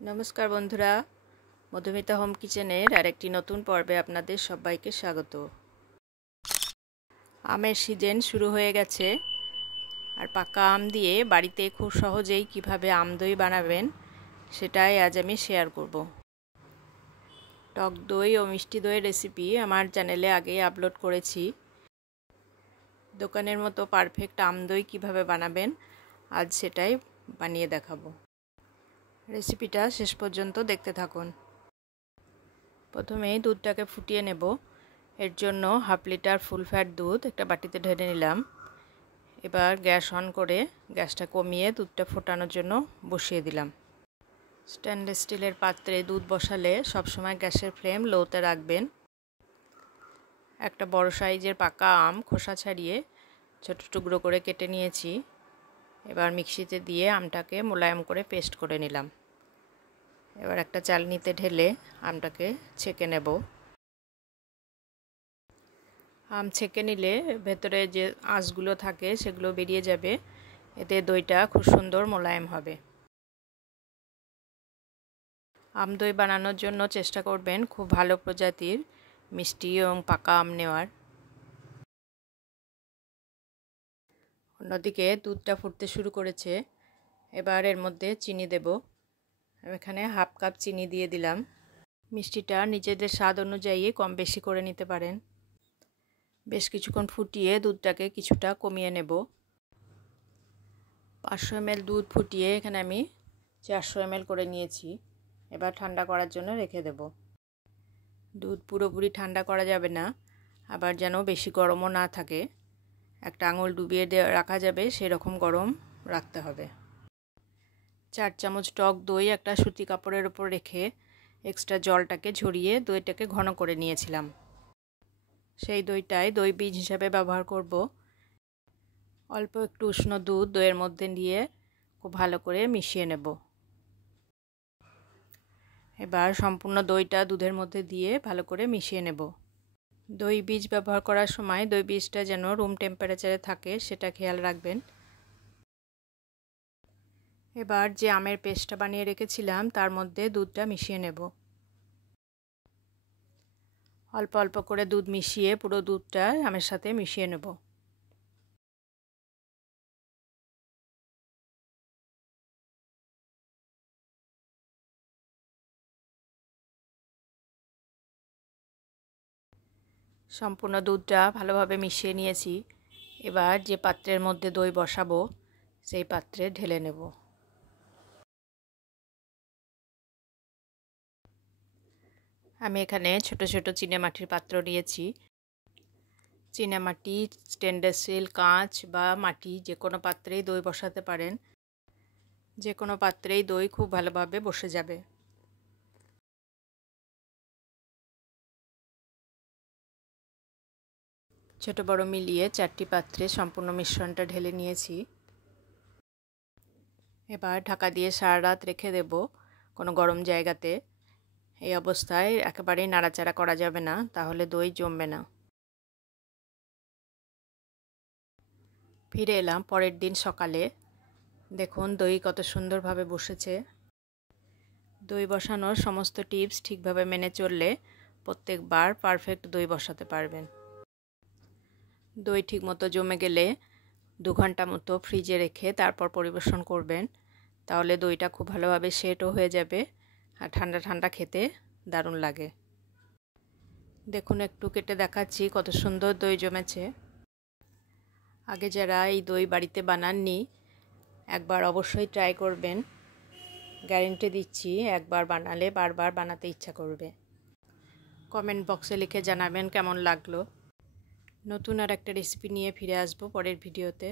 नमस्कार बंधुरा मधुमिता होम किचेनेर आरेकटी नतून पर्वे आपनादेर सबाइके स्वागत। आमेर सीजन शुरू हये गेछे और पाका आम दिए बाड़ीते खूब सहजेई किभाबे आम दई बानाबेन सेटाई आज आमी शेयर करब। टक दई और मिष्टि दইয়ের रेसिपि आमार चैनेले आगे आपलोड करेछि। दोकानेर मतो पारफेक्ट आम दई किभाबे बानाबेन आज सेटाई बानिये देखाबो। रेसिपिटा शेष पर्यन्त देखते थाकुन। प्रथमेई दूधटाके फुटिये नेब। एर जोन्नो हाफ लिटार फुल फैट दूध एक बाटीते ढेले निलाम। एबार ग्यास अन करे ग्यासटा कमिये दूधटा फोटानोर जोन्नो बसिये दिलाम। स्टेनलेस स्टिलेर पात्रे दूध बसाले सब समय ग्यासेर फ्लेम लोते राखबेन। एक बड़ साइजेर पाका आम खोसा छाड़िए छोटो टुकरो करे केटे निয়েছি। एबार मिक्सिते दिए आमटाके मोलायम करे पेस्ट करे निलाम। एबार एक चालनीते ढेले आमटाके छेके नेब। आम छेके निले भेतरे जे आँशगुलो थाके सेगुलो बेरिये जाबे। एते दইটা खूब सुंदर मोलायम हबे। आम दই बानानोर जोन्नो चेष्टा करबेन खूब भालो प्रजातिर मिष्टि एबं पाका आम नेওয়ার। अन्यदिके दूधटा फुटते शुरू करेছে। एबार एर मध्य चीनी देब। एखाने हाफ कप चीनी दिए दिलाम। मिष्टिटा निजेदेर स्वाद अनुयायी कम बेशी करे निते पारेन। बेश किछुक्षण फुटिए दूधटाके किछुटा कमिए नेब। 500 ml दूध फुटिए एखाने आमी 400 ml करे निয়েছি। एबार ठंडा करार जोन्नो रेखे देब। दूध पुरोपुरि ठंडा करा जाबे ना, आबार जेन बेशी गरमও ना थाके। एक आंगुल डुबिए रखा जाबे सेई रकम गरम राखते हबे। 4 चामच टक दই एक सूती कापड़ेर ओपर रेखे एक्सट्रा जलटाके झरिए दইটাকে घन करे निয়েছিলাম। সেই দইটাই দই বীজ হিসেবে ব্যবহার করব। অল্প একটু উষ্ণ দুধ দইয়ের মধ্যে দিয়ে খুব ভালো করে মিশিয়ে নেব। এবার সম্পূর্ণ দইটা দুধের মধ্যে দিয়ে ভালো করে মিশিয়ে নেব। দই বীজ ব্যবহার করার সময় দই বীজটা যেন রুম টেম্পারেচারে থাকে সেটা খেয়াল রাখবেন। এবার যে আমের পেস্টটা বানিয়ে রেখেছিলাম তার মধ্যে দুধটা মিশিয়ে নেব। অল্প অল্প করে দুধ মিশিয়ে পুরো দুধটা আমের সাথে মিশিয়ে নেব। সম্পূর্ণ দুধটা ভালোভাবে মিশিয়ে নিয়েছি। এবার যে পাত্রের মধ্যে দই বসাবো সেই পাত্রে ঢেলে নেব। আমি এখানে ছোট ছোট চীনামাটির পাত্র নিয়েছি। চীনামাটি, স্টেনলেস স্টিল, কাঁচ বা মাটি যে কোনো পাত্রেই দই বসাতে পারেন। যে কোনো পাত্রেই দই খুব ভালোভাবে বসে যাবে। ছোট বড় মিলিয়ে 4টি পাত্রে সম্পূর্ণ মিশ্রণটা ঢেলে নিয়েছি। এবার ঢাকা দিয়ে সারা রাত রেখে দেব কোনো গরম জায়গাতে। এই অবস্থায় একেবারেই নাড়াচাড়া করা যাবে না, তাহলে দই জমবে না। ফিরে এলাম পরের দিন সকালে। দেখুন দই কত সুন্দরভাবে বসেছে। দই বসানোর সমস্ত টিপস ঠিকভাবে মেনে চললে প্রত্যেকবার পারফেক্ট দই বসাতে পারবেন। দই ঠিকমতো জমে গেলে 2 ঘন্টা মতো ফ্রিজে রেখে তারপর পরিবেশন করবেন। তাহলে দইটা খুব ভালোভাবে সেটও হয়ে যাবে আর ঠান্ডা ঠান্ডা খেতে দারুণ লাগে। দেখুন একটু কেটে দেখাচ্ছি কত সুন্দর দই জমেছে। আগে যারা এই দই বাড়িতে বানাননি একবার অবশ্যই ট্রাই করবেন। গ্যারান্টি দিচ্ছি একবার বানালে বারবার বানাতে ইচ্ছা করবে। কমেন্ট বক্সে লিখে জানাবেন কেমন লাগলো। নতুন আর একটা রেসিপি নিয়ে ফিরে আসবো পরের ভিডিওতে।